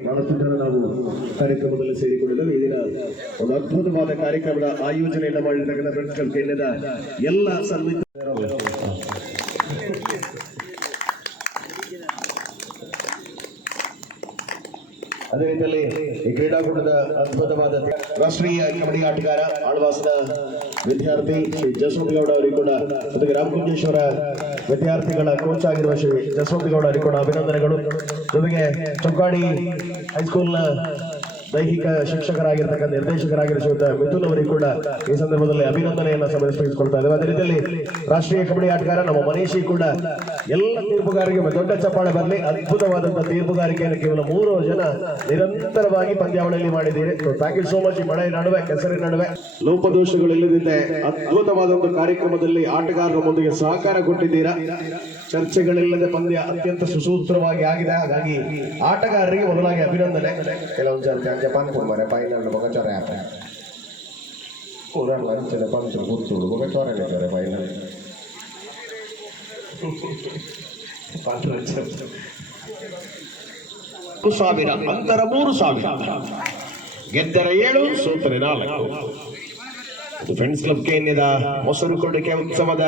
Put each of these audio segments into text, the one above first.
ಬಹಳಷ್ಟು ಜನ ನಾವು ಕಾರ್ಯಕ್ರಮದಲ್ಲಿ ಸೇರಿಕೊಂಡಿದ್ದೇವೆ ಈ ದಿನ ಒಂದು ಅದ್ಭುತವಾದ ಕಾರ್ಯಕ್ರಮದ ಆಯೋಜನೆಯನ್ನು ಮಾಡಿರ್ತಕ್ಕಂಥ ಫ್ರೆಂಡ್ಸ್ ಕ್ಲಬ್ ಕೇಂದ್ರದ ಎಲ್ಲ ಸನ್ಮಿತ ಈ ಕ್ರೀಡಾಕೂಟದ ಅದ್ಭುತವಾದ ರಾಷ್ಟ್ರೀಯ ಕಬಡ್ಡಿ ಆಟಗಾರ, ಆಳ್ವಾಸದ ವಿದ್ಯಾರ್ಥಿ ಶ್ರೀ ಗೌಡ ಅವರಿಗೆ ಕೂಡ ಜೊತೆಗೆ ರಾಮಕುಂಜೇಶ್ವರ ವಿದ್ಯಾರ್ಥಿಗಳ ಕೋಚ್ ಆಗಿರುವ ಶ್ರೀ ಗೌಡ ಅವರಿಗೆ ಕೂಡ ಅಭಿನಂದನೆಗಳು. ಜೊತೆಗೆ ಚೊಕ್ಕಾಡಿ ಹೈಸ್ಕೂಲ್ನ ದೈಹಿಕ ಶಿಕ್ಷಕರಾಗಿರ್ತಕ್ಕಂಥ ನಿರ್ದೇಶಕರಾಗಿರುವ ಮಿಥುನ್ ಅವರಿಗೆ ಕೂಡ ಈ ಸಂದರ್ಭದಲ್ಲಿ ಅಭಿನಂದನೆಯನ್ನು ಸಮರ್ಪಿಸಿಕೊಳ್ತಾ ಇದ್ದೇವೆ. ಅದೇ ರೀತಿಯಲ್ಲಿ ರಾಷ್ಟ್ರೀಯ ಕಬಡ್ಡಿ ಆಟಗಾರ ನಮ್ಮ ಮನೀಶಿ ಕೂಡ ಎಲ್ಲ ತೀರ್ಪುಗಾರರಿಗೆ ದೊಡ್ಡ ಚಪ್ಪಾಳೆ ಬರಲಿ ಅದ್ಭುತವಾದಂತಹ ತೀರ್ಪುಗಾರಿಕೆಯನ್ನು ಕೇವಲ ಮೂರು ಜನ ನಿರಂತರವಾಗಿ ಪಂದ್ಯಾವಳಿಯಲ್ಲಿ ಮಾಡಿದ್ದೀರಿ. ಥ್ಯಾಂಕ್ ಯು ಸೋ ಮಚ್ ಮಳೆ ನಡುವೆ, ಕೆಸರಿನ ನಡುವೆ ಲೋಪದೋಷಗಳಿಲ್ಲದಿದ್ದರೆ ಅದ್ಭುತವಾದ ಒಂದು ಕಾರ್ಯಕ್ರಮದಲ್ಲಿ ಆಟಗಾರರ ಮುಂದಿಗೆ ಸಹಕಾರ ಕೊಟ್ಟಿದ್ದೀರಾ? ಚರ್ಚೆಗಳಿಲ್ಲದೆ ಪಂದ್ಯ ಅತ್ಯಂತ ಸುಸೂತ್ರವಾಗಿ ಆಗಿದೆ. ಹಾಗಾಗಿ ಆಟಗಾರರಿಗೆ ಮೊದಲಾಗಿ ಅಭಿನಂದನೆ. ಕೆಲವೊಂದು ಸರ್ತಿ ಜಪಾನ್ ಕೊಡ್ಬಾರೆ ಫೈನಲ್ ಬೊಕ ಚೊರ ಆಪ ಊರಲ್ಲಿ ಅಂಚನೆ ಪಂಚ ಪುತ್ತೂರು ಬೊಕ ಚೊರನೆ ಚೊರೆ ಫೈನಲ್. ಸಾವಿರ, ಅಂತರ ಮೂರು ಸಾವಿರ. ಗೆದ್ದರೆ ಏಳು, ಸೂತ್ರ ನಾಲ್ಕು. ಫ್ರೆಂಡ್ಸ್ ಕ್ಲಬ್ ಕೇಂದ್ರದ ಮೊಸರು ಕೊಡುಗೆ ಉತ್ಸವದ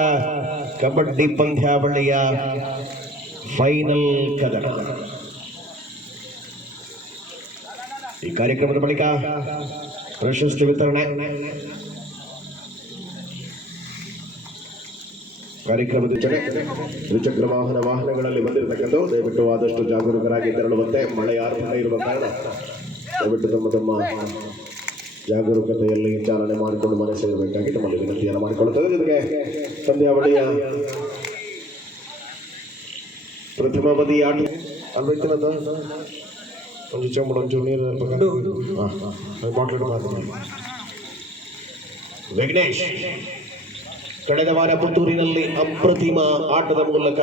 ಕಬಡ್ಡಿ ಪಂದ್ಯಾವಳಿಯ ಫೈನಲ್ ಕದನ. ಈ ಕಾರ್ಯಕ್ರಮದ ಬಳಿಕ ಪ್ರಶಸ್ತಿ ವಿತರಣೆ. ಕಾರ್ಯಕ್ರಮದ ಜೊತೆ ದ್ವಿಚಕ್ರ ವಾಹನ ವಾಹನಗಳಲ್ಲಿ ಬಂದಿರತಕ್ಕಂಥ ದಯವಿಟ್ಟು ಆದಷ್ಟು ಜಾಗರೂಕರಾಗಿ ತೆರಳುವಂತೆ ಮಳೆ ಆರಂಭ ಇರುವ ಕಾರಣ ದಯವಿಟ್ಟು ತಮ್ಮ ತಮ್ಮ ಜಾಗರೂಕತೆಯಲ್ಲಿ ಚಾಲನೆ ಮಾಡಿಕೊಂಡು ಮನೆ ಸೇರಬೇಕಾಗಿ ನಮ್ಮಲ್ಲಿ ವಿನಂತಿಯನ್ನು ಮಾಡಿಕೊಳ್ಳುತ್ತದೆ. ಜೊತೆಗೆ ಪಂದ್ಯಾವಳಿಯ ಪ್ರಥಮ ಬದಿ ಆಟ ಒಂದು ಚಂಬಡ ಒಂಚೂರು ನೀರು ಹಾಂ ಬಾಟ್ಲ್ ವಿಘ್ನೇಶ್ ಕಳೆದ ವಾರ ಪುತ್ತೂರಿನಲ್ಲಿ ಅಪ್ರತಿಮ ಆಟದ ಮೂಲಕ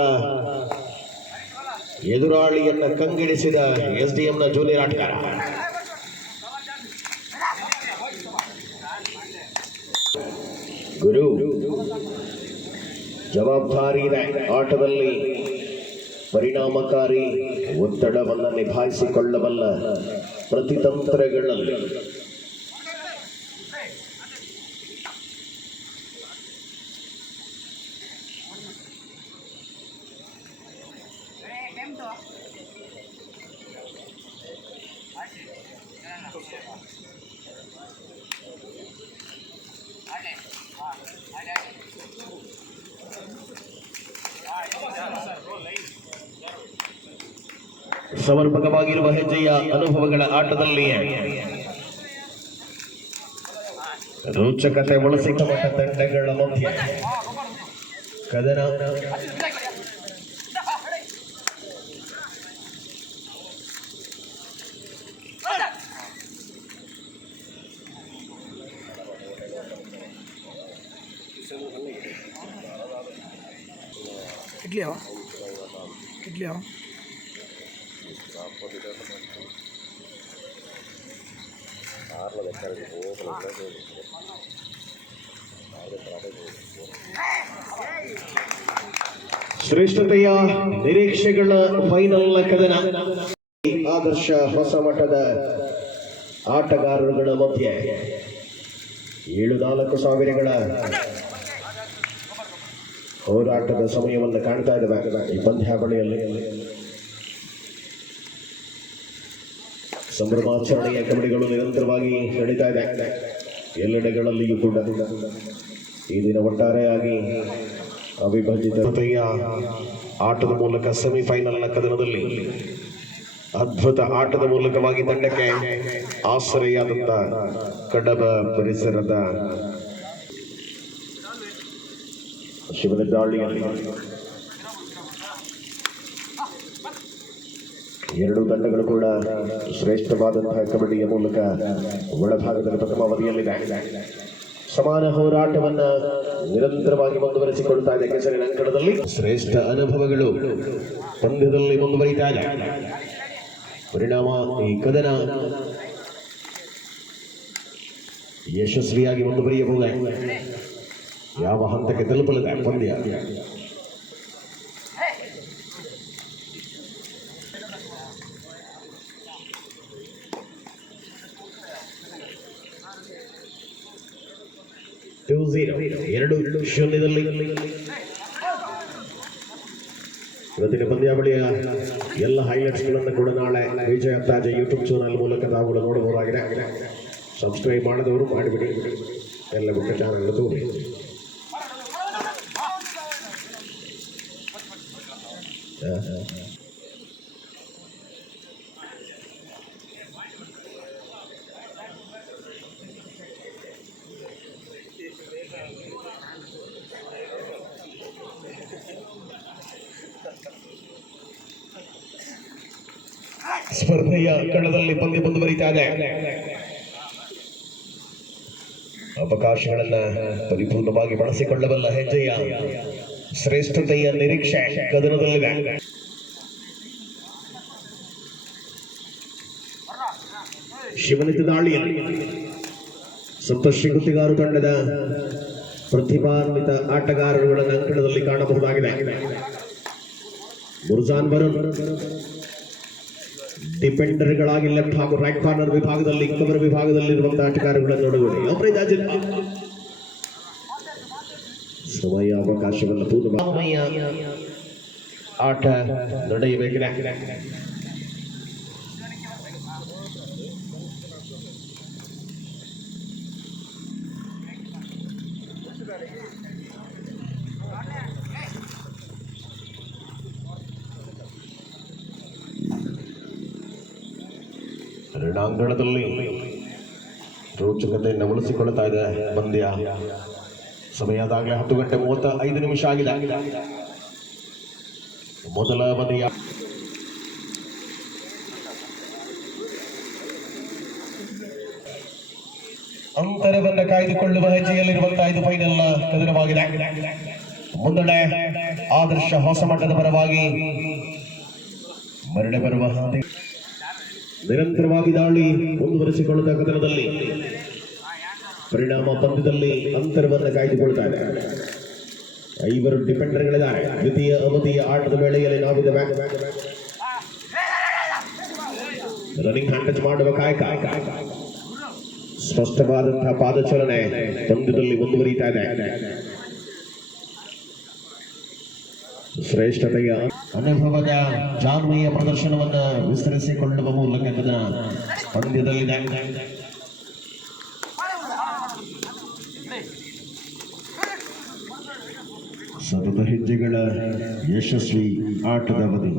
ಎದುರಾಳಿಯನ್ನ ಕಂಗೆಡಿಸಿದ ಎಸ್ಡಿಎಂನ ಜೂನಿಯರ್ ಆಟಗಾರ. ಗುರು. ಜವಾಬ್ದಾರಿ ಆಟದಲ್ಲಿ ಪರಿಣಾಮಕಾರಿ ಒತ್ತಡವನ್ನು ನಿಭಾಯಿಸಿಕೊಳ್ಳಬಲ್ಲ ಪ್ರತಿತಂತ್ರಗಳಲ್ಲಿ ಸಮರ್ಪಕವಾಗಿರುವ ಹೆಜ್ಜೆಯ ಅನುಭವಗಳ ಆಟದಲ್ಲಿ ರೋಚಕತೆ ಒಳಸಿಟ್ಟಮಟ್ಟ ತಂಡಗಳ ಮಧ್ಯೆ ಕದನ வைக்கிறது போகல ಶ್ರೇಷ್ಠತೆಯ ನಿರೀಕ್ಷೆಗಳ ಫೈನಲ್ ಕದನ ಆದರ್ಶ ಹೊಸ ಮಟ್ಟದ ಆಟಗಾರರುಗಳ ಮಧ್ಯೆ ಏಳು ನಾಲ್ಕು ಸಾವಿರಗಳ ಹೋರಾಟದ ಸಮಯವನ್ನು ಕಾಣ್ತಾ ಇದ್ದಾರೆ ಈ ಪಂದ್ಯಾವಳಿಯಲ್ಲಿ ಸಂಭ್ರಮಾಚರಣೆಯ ಕಬಡಿಗಳು ನಿರಂತರವಾಗಿ ನಡೀತಾ ಇದೆ. ಎಲ್ಲೆಡೆಗಳಲ್ಲಿಯೂ ಕೂಡ ಈ ದಿನ ಒಟ್ಟಾರೆಯಾಗಿ ಅವಿಭಜಿತತೆಯ ಆಟದ ಮೂಲಕ ಸೆಮಿಫೈನಲ್ನ ಕದನದಲ್ಲಿ ಅದ್ಭುತ ಆಟದ ಮೂಲಕವಾಗಿ ತಂಡಕ್ಕೆ ಆಶ್ರಯಾದಂತ ಕಡಬ ಪರಿಸರದ ಶಿವನ ದಾಳಿಯಲ್ಲಿ ಎರಡೂ ತಂಡಗಳು ಕೂಡ ಶ್ರೇಷ್ಠವಾದಂತಹ ಕಬಡ್ಡಿಯ ಮೂಲಕ ಒಳಭಾಗದಲ್ಲಿ ಪ್ರಥಮ ಅವಧಿಯಲ್ಲಿದೆ. ಸಮಾನ ಹೋರಾಟವನ್ನ ನಿರಂತರವಾಗಿ ಮುಂದುವರೆಸಿಕೊಳ್ತಾ ಇದೆ ಕೆಸರಿನ ಅಂಕಣದಲ್ಲಿ ಶ್ರೇಷ್ಠ ಅನುಭವಗಳು ಪಂದ್ಯದಲ್ಲಿ ಮುಂದುವರಿತಾ ಇದೆ ಪರಿಣಾಮ ಈ ಕದನ ಯಶಸ್ವಿಯಾಗಿ ಮುಂದುವರಿಯಬಹುದೇ? ಯಾವ ಹಂತಕ್ಕೆ ತಲುಪಲಿದೆ ಪಂದ್ಯ? ಎರಡು ಶೂನ್ಯದಲ್ಲಿ. ಇವತ್ತಿನ ಪಂದ್ಯಾವಳಿಯ ಎಲ್ಲ ಹೈಲೈಟ್ಸ್ಗಳನ್ನು ಕೂಡ ನಾಳೆ ವಿಜಯ ತಾಜ ಯೂಟ್ಯೂಬ್ ಚಾನಲ್ ಮೂಲಕ ತಾವುಗಳು ನೋಡಬಹುದಾಗಿದೆ. ಸಬ್ಸ್ಕ್ರೈಬ್ ಮಾಡಿದವರು ಮಾಡಿಬಿಡಿ. ಎಲ್ಲ ಬಿಟ್ಟು ಚಾನಲ್ ತೋರಿ. ಸ್ಪರ್ಧೆಯ ಕಣದಲ್ಲಿ ಪಂದ್ಯ ಮುಂದುವರಿತಾ ಇದೆ ಅವಕಾಶಗಳನ್ನ ಪರಿಪೂರ್ಣವಾಗಿ ಬಳಸಿಕೊಳ್ಳಬಲ್ಲ ಹೆಜ್ಜೆಯ ಶ್ರೇಷ್ಠತೆಯ ನಿರೀಕ್ಷೆ ಕದನದಲ್ಲಿದೆ. ಶಿವನಿತ ದಾಳಿ ಸಂತೋಷಿ ಗುತ್ತಿಗಾರು ತಂಡದ ಪ್ರತಿಭಾನ್ವಿತ ಆಟಗಾರರುಗಳನ್ನು ಅಂಕಣದಲ್ಲಿ ಕಾಣಬಹುದಾಗಿದೆ. ಮುರ್ಜಾನ್ ಬರುಣ್ ಡಿಪೆಂಡರ್ಗಳಾಗಿ ಲೆಫ್ಟ್ ಹಾಗೂ ರೈಟ್ ಕಾರ್ನರ್ ವಿಭಾಗದಲ್ಲಿ ಕವರ್ ವಿಭಾಗದಲ್ಲಿರುವಂತಹ ಆಟಗಾರಗಳನ್ನು ನೋಡಬಹುದು ಸಮಯ ಅವಕಾಶವನ್ನು ಪೂರ್ಣ ಆಟ ನಡೆಯಬೇಕಿದೆ. ರಣಾಂಗಣದಲ್ಲಿ ರೋಚಕತೆಯನ್ನು ಉಳಿಸಿಕೊಳ್ಳುತ್ತಾ ಇದೆ. ಪಂದ್ಯ ಸಮಯ ಆದಾಗಲೇ ಹತ್ತು ಗಂಟೆ ಮೂವತ್ತ ಐದು ನಿಮಿಷ ಆಗಿದೆ. ಮೊದಲ ಪಂದ್ಯ ಅಂತರವನ್ನು ಕಾಯ್ದುಕೊಳ್ಳುವ ಹೆಜ್ಜೆಯಲ್ಲಿರುವಂತಹ ಇದು ಫೈನಲ್ ಕದನವಾಗಿದೆ. ಮುನ್ನಡೆ ಆದರ್ಶ ಹೊಸ ಮಟ್ಟದ ಪರವಾಗಿ ಮರಳಿ ಬರುವ ನಿರಂತರವಾಗಿ ದಾಳಿ ಮುಂದುವರಿಸಿಕೊಳ್ಳುವ ಕದನದಲ್ಲಿ ಪರಿಣಾಮ ಪಂದ್ಯದಲ್ಲಿ ಅಂತರವನ್ನು ಕಾಯ್ದುಕೊಳ್ತಾ ಇದೆ ಐವರು ಡಿಫೆಂಡರ್ಗಳಿದ್ದಾರೆ. ದ್ವಿತೀಯ ಅವಧಿಯ ಆಟದ ವೇಳೆಯಲ್ಲಿ ನಾವಿದ ರನ್ನಿಂಗ್ ಹ್ಯಾಂಡ್ ಮಾಡುವ ಕಾಯಕ. ಸ್ಪಷ್ಟವಾದಂತಹ ಪಾದಚಲನೆ ಪಂದ್ಯದಲ್ಲಿ ಮುಂದುವರಿತಾ ಇದೆ. ಶ್ರೇಷ್ಠತೆಯ ಅನುಭವದ ಜಾನ್ಮೀಯ ಪ್ರದರ್ಶನವನ್ನು ವಿಸ್ತರಿಸಿಕೊಳ್ಳುವ ಮೂಲಕ ಪಂದ್ಯದಲ್ಲಿದೆ. ಸತತ ಹೆಜ್ಜೆಗಳ ಯಶಸ್ವಿ ಆಟದ ಅವಧಿ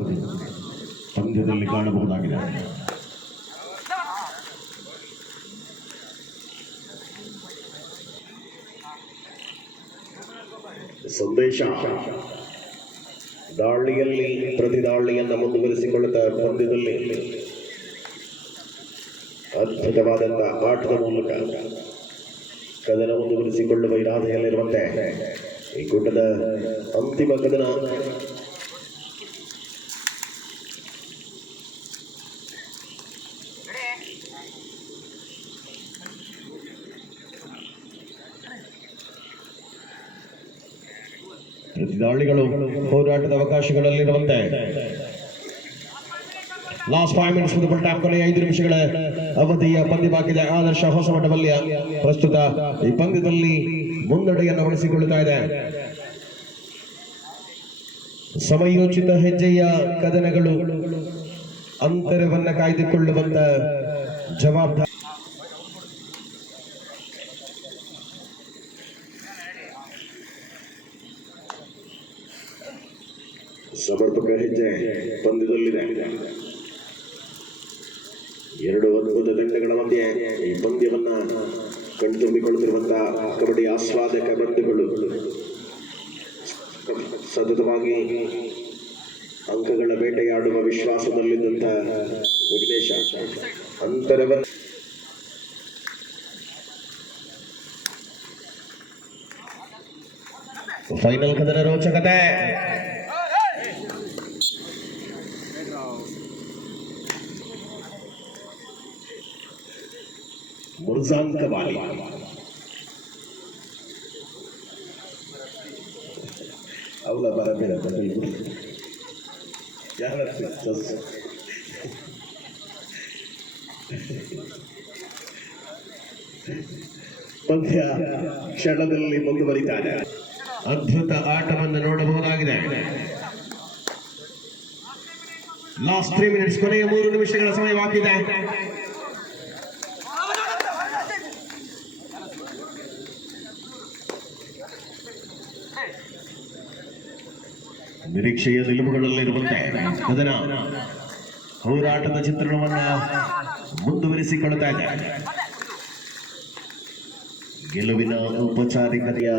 ಪಂದ್ಯದಲ್ಲಿ ಕಾಣಬಹುದಾಗಿದೆ. ಸಂದೇಶ. ದಾಳಿಯಲ್ಲಿ, ಪ್ರತಿ ದಾಳಿಯನ್ನು ಮುಂದುವರಿಸಿಕೊಳ್ಳುತ್ತಾ ಪಂದ್ಯದಲ್ಲಿ ಅದ್ಭುತವಾದಂಥ ಆಟದ ಮೂಲಕ ಕದನ ಮುಂದುವರಿಸಿಕೊಳ್ಳುವ ಇರಾದೆಯಲ್ಲಿರುವಂತೆ ಈ ಕೂಟದ ಅಂತಿಮ ಕದನ ಪ್ರತಿ ದಾಳಿಗಳು ಹೋರಾಟದ ಅವಕಾಶಗಳಲ್ಲಿರುವಂತೆ. ಲಾಸ್ಟ್ ಫೈವ್ ಮಿನಿಟ್ಸ್ ಟ್ಯಾಪ್ ಕೊನೆಯ ಐದು ನಿಮಿಷಗಳ ಅವಧಿಯ ಪಂದ್ಯ ಬಾಕಿದೆ. ಆದರ್ಶ ಹೊಸ ಮಟ್ಟ ಪಲ್ಯ ಪ್ರಸ್ತುತ ಈ ಪಂದ್ಯದಲ್ಲಿ ಮುನ್ನಡೆಯನ್ನು ಉಳಿಸಿಕೊಳ್ಳುತ್ತಾ ಇದೆ. ಸಮಯೋಚಿತ ಹೆಜ್ಜೆಯ ಕದನಗಳು ಅಂತರವನ್ನ ಕಾಯ್ದುಕೊಳ್ಳುವಂತ ಜವಾಬ್ದಾರಿ ಸಮರ್ಪಕ ಹೆಜ್ಜೆ ಪಂದ್ಯದಲ್ಲಿದೆ. ಎರಡು ಅದ್ಭುತ ತಂಡಗಳ ಮಧ್ಯೆ ಈ ಪಂದ್ಯವನ್ನ ಕಣ್ತುಂಬಿಕೊಳ್ಳುತ್ತಿರುವಂತಹ ಕಬಡ್ಡಿ ಆಸ್ವಾದಕ ಬಂಧುಗಳು. ಸತತವಾಗಿ ಅಂಕಗಳ ಬೇಟೆಯಾಡುವ ವಿಶ್ವಾಸದಲ್ಲಿದ್ದಂತಹ ವಿಘ್ನೇಶ. ಅಂತರವ ಫೈನಲ್ ಕದನ ರೋಚಕತೆ. ಮುರ್ಜಾನ್ ಕಬಾಲಿ ಅವಳ ಬರಬೇಡ ಬರಬೇಕು ಯಾರ ಸಿಸ್ಟರ್ಸ್ ಪಂದ್ಯ ಕ್ಷಣದಲ್ಲಿ ಮುಂದುವರಿತಾ ಇದೆ ಅದ್ಭುತ ಆಟವನ್ನು ನೋಡಬಹುದಾಗಿದೆ ಲಾಸ್ಟ್ ತ್ರೀ ಮಿನಿಟ್ಸ್ ಕೊನೆಯ ಮೂರು ನಿಮಿಷಗಳ ಸಮಯವಾಗಿದೆ ನಿರೀಕ್ಷೆಯ ನಿಲುವುಗಳಲ್ಲಿರುವಂತೆ ಅದನ್ನ ಹೋರಾಟದ ಚಿತ್ರಣವನ್ನ ಮುಂದುವರಿಸಿಕೊಳ್ತಾ ಇದೆ ಗೆಲುವಿನ ಔಪಚಾರಿಕತೆಯ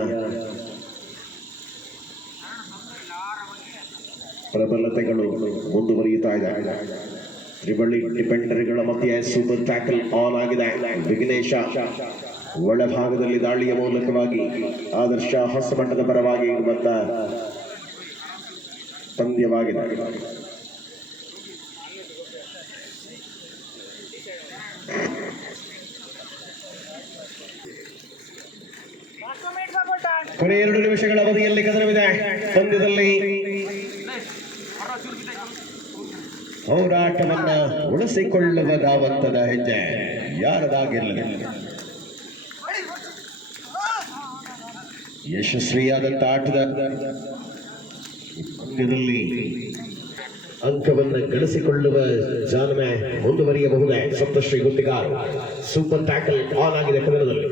ಪ್ರಬಲತೆಗಳು ಮುಂದುವರಿಯುತ್ತಾ ಇದೆ. ತ್ರಿಬಳ್ಳಿ ಡಿಫೆಂಡರ್ಗಳ ಮಧ್ಯೆ ಸೂಪರ್ ಟ್ಯಾಕಲ್ ಆನ್ ಆಗಿದೆ. ವಿಘ್ನೇಶ ಒಳಭಾಗದಲ್ಲಿ ದಾಳಿಯ ಮೂಲಕವಾಗಿ ಆದರ್ಶ ಹೊಸ ಮಟ್ಟದ ಪರವಾಗಿ ಇರುವಂತ ಪಂದ್ಯವಾಗಿದೆ. ಕೊನೆ ಎರಡು ನಿಮಿಷಗಳ ಅವಧಿಯಲ್ಲಿ ಕದನವಿದೆ ಪಂದ್ಯದಲ್ಲಿ ಹೋರಾಟವನ್ನ ಉಳಿಸಿಕೊಳ್ಳುವ ದಾವತ್ತದ ಹೆಜ್ಜೆ ಯಾರದಾಗಿರಲಿ? ಯಶಸ್ವಿಯಾದಂತ ಆಟದ ಅಂಕವನ್ನು ಗಳಿಸಿಕೊಳ್ಳುವ ಜಾನಮೆ ಮುಂದುವರಿಯಬಹುದೇ? Saptashree Guttigar, super tackle on ಆಗಿದೆ ಕನ್ನಡದಲ್ಲಿ.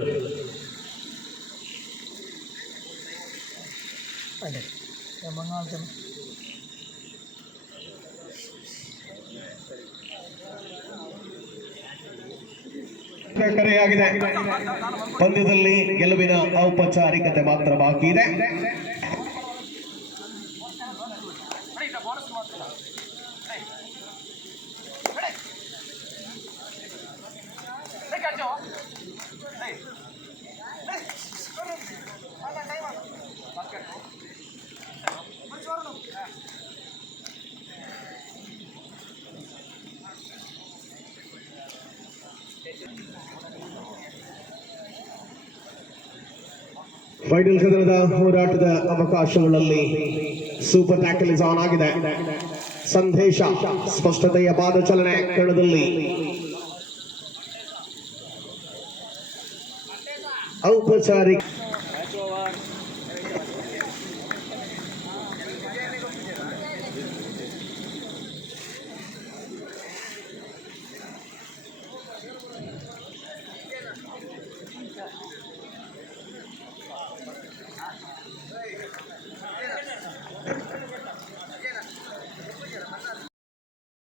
ಕರೆಯಾಗಿದೆ. ಪಂದ್ಯದಲ್ಲಿ ಗೆಲುವಿನ ಔಪಚಾರಿಕತೆ ಮಾತ್ರ ಬಾಕಿ ಇದೆ ಫೈನಲ್ ಕದನದ ಹೋರಾಟದ ಅವಕಾಶಗಳಲ್ಲಿ ಸೂಪರ್ ಟ್ಯಾಕಲ್ ಇಸ್ ಆನ್ ಆಗಿದೆ. ಸಂದೇಶ ಸ್ಪಷ್ಟತೆಯ ಪಾದಚಲನೆ ಕಣದಲ್ಲಿ ಔಪಚಾರಿಕ